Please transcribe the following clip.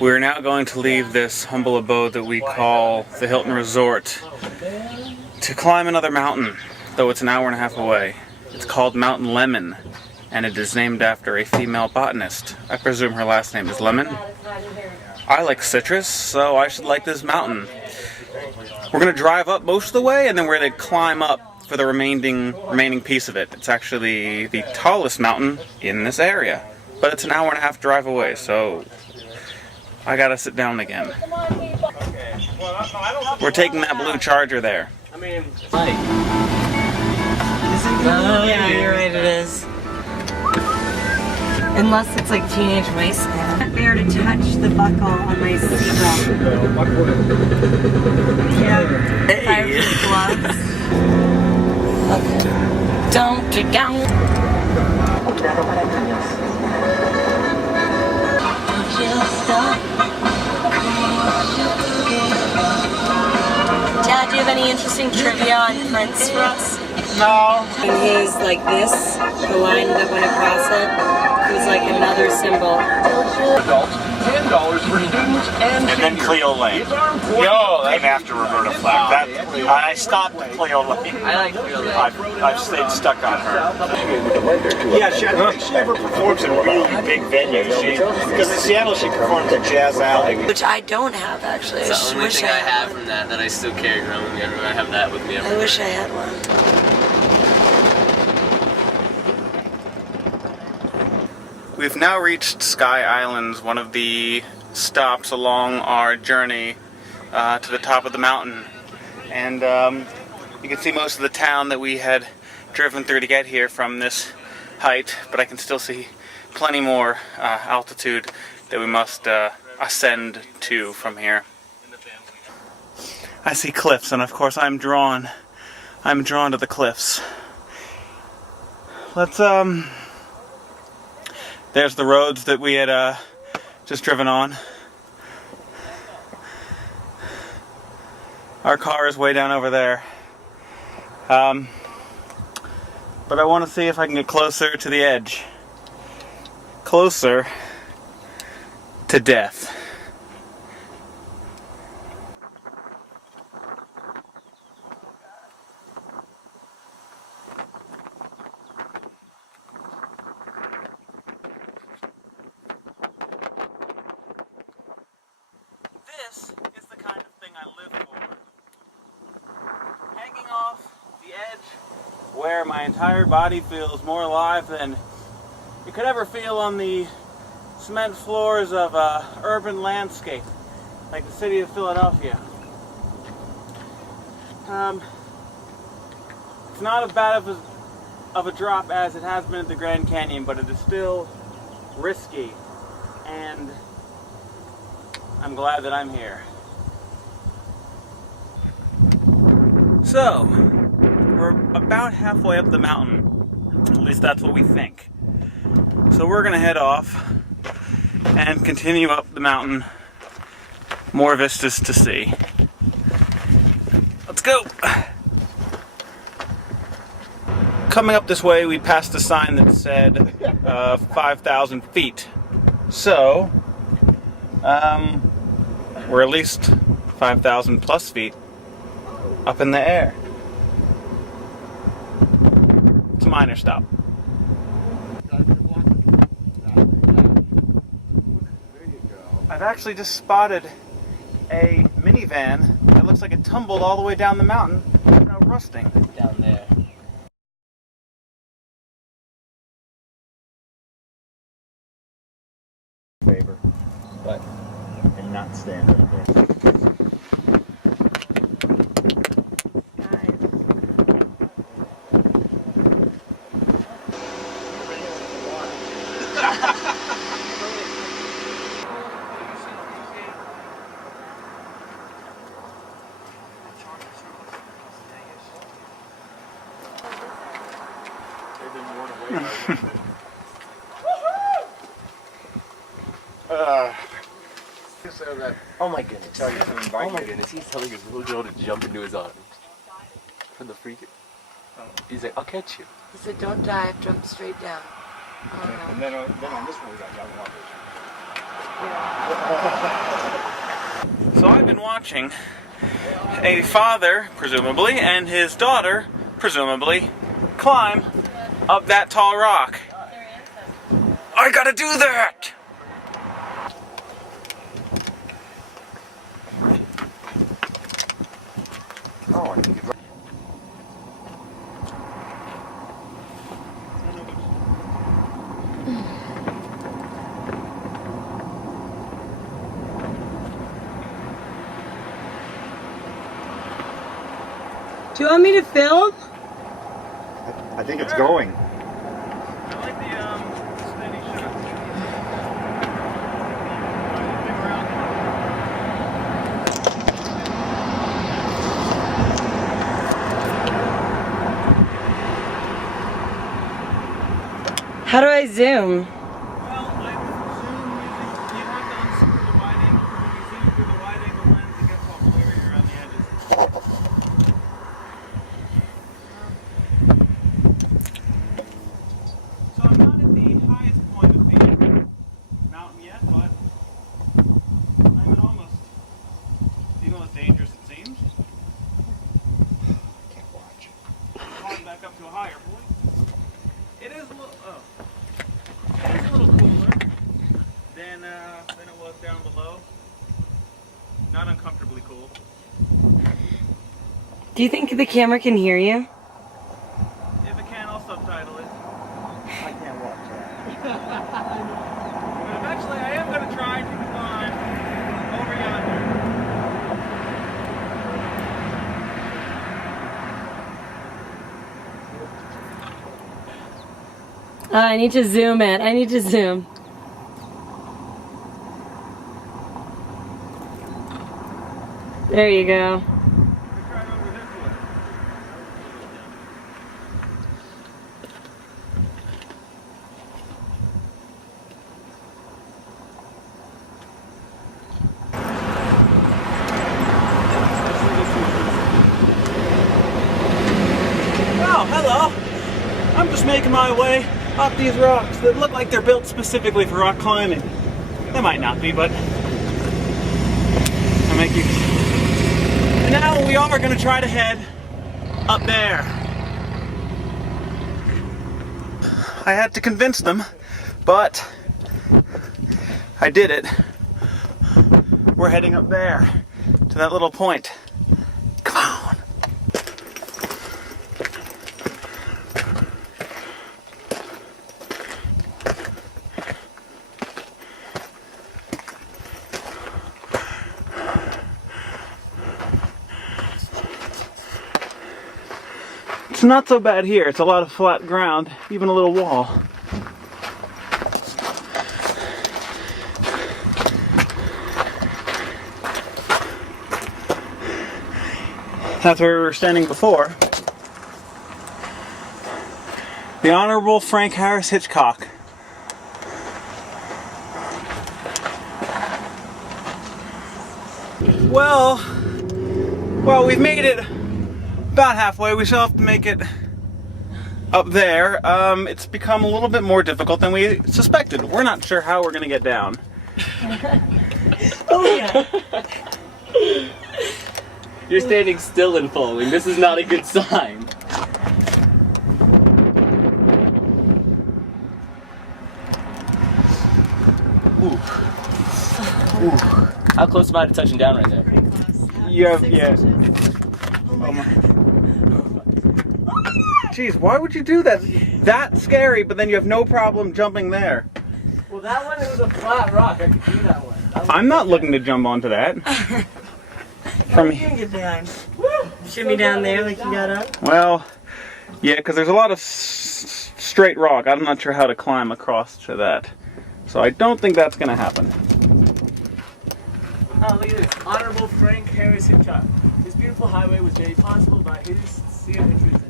We're now going to leave this humble abode that we call the Hilton Resort to climb another mountain, though it's an hour and a half away. It's called Mountain Lemon, and it is named after a female botanist. I presume her last name is Lemon. I like citrus, so I should like this mountain. We're going to drive up most of the way, and then we're going to climb up for the remaining piece of it. It's actually the tallest mountain in this area, but it's an hour and a half drive away, so I gotta sit down again. We're taking that blue Charger there. Yeah, you're right, it is. Unless it's like Teenage Wasteland. I'm there to touch the buckle on my seatbelt. Yeah. Hey. Gloves. Okay. Don't you go. Dad, do you have any interesting trivia on Prince for us? No. And his like this, the line that went across it, was like another symbol. Adults, $10 for students and then Cleo Lane. Yo, came after Roberta Flack. I stopped at Cleo Lane. I like Cleo Lane. I've stayed stuck on her. Yeah, I don't think she ever performs in really big venues. Because in Seattle she performs at Jazz Alley. Which I don't have actually. It's the only thing I have from that I still carry around with me everywhere. I have that with me everywhere. I wish I had one. We've now reached Sky Islands, one of the stops along our journey to the top of the mountain. And you can see most of the town that we had driven through to get here from this height, but I can still see plenty more altitude that we must ascend to from here. I see cliffs, and of course I'm drawn to the cliffs. Let's there's the roads that we had just driven on. Our car is way down over there. But I want to see if I can get closer to the edge. Closer to death. This is the kind of thing I live for. Hanging off the edge where my entire body feels more alive than you could ever feel on the cement floors of an urban landscape like the city of Philadelphia. It's not as bad of a drop as it has been at the Grand Canyon, but it is still risky, and I'm glad that I'm here. So, we're about halfway up the mountain. At least that's what we think. So we're gonna head off and continue up the mountain. More vistas to see. Let's go! Coming up this way, we passed a sign that said 5,000 feet. So, we're at least 5,000 plus feet up in the air. It's a minor stop. I've actually just spotted a minivan that looks like it tumbled all the way down the mountain. It's now rusting. Down there. favor, but and not stand up there. Oh my goodness. Oh my goodness. He's telling his little girl to jump into his arms. For the freak. He's like, I'll catch you. He said, don't dive, jump straight down. And then on this one we got young lovers. So I've been watching a father, presumably, and his daughter, presumably, climb up that tall rock. I gotta do that! Oh, I think it's right. Do you want me to film? I think it's going. I like the steady shot. How do I zoom? Well, I would zoom using, you have to unscrew the wide angle, because when you zoom through the wide angle lens, it gets all blurry around the edges. So I'm not at the highest point of the mountain yet, but I'm at almost, as dangerous it seems. Can't watch. Climbing back up to a higher point. It is a little, it is a little cooler than it was down below. Not uncomfortably cool. Do you think the camera can hear you? If it can, I'll subtitle it. I can't watch that. But eventually I am going to try to climb over yonder. I need to zoom it. I need to zoom. There you go. Let me try it over this way. Oh, hello. I'm just making my way up these rocks that look like they're built specifically for rock climbing. They might not be, but I'll make you. And now we are going to try to head up there. I had to convince them, but I did it. We're heading up there to that little point. Come on. It's not so bad here. It's a lot of flat ground, even a little wall. That's where we were standing before. The Honorable Frank Harris Hitchcock. Well, we've made it about halfway. We still have to make it up there. It's become a little bit more difficult than we suspected. We're not sure how we're going to get down. Oh yeah. You're standing still and falling. This is not a good sign. Ooh. Ooh. How close am I to touching down right there? Pretty close. Yeah, 6 yeah. inches. Oh my. Jeez, why would you do that? That's scary, but then you have no problem jumping there. Well, that one was a flat rock. I could do that one. I'm not looking to jump onto that. From You can get down. Should be down there like you got up. well, yeah, because there's a lot of straight rock. I'm not sure how to climb across to that, so I don't think that's gonna happen. Oh, look at this. Honorable Frank Harris Hitchcock. This beautiful highway was made possible by his sincere interest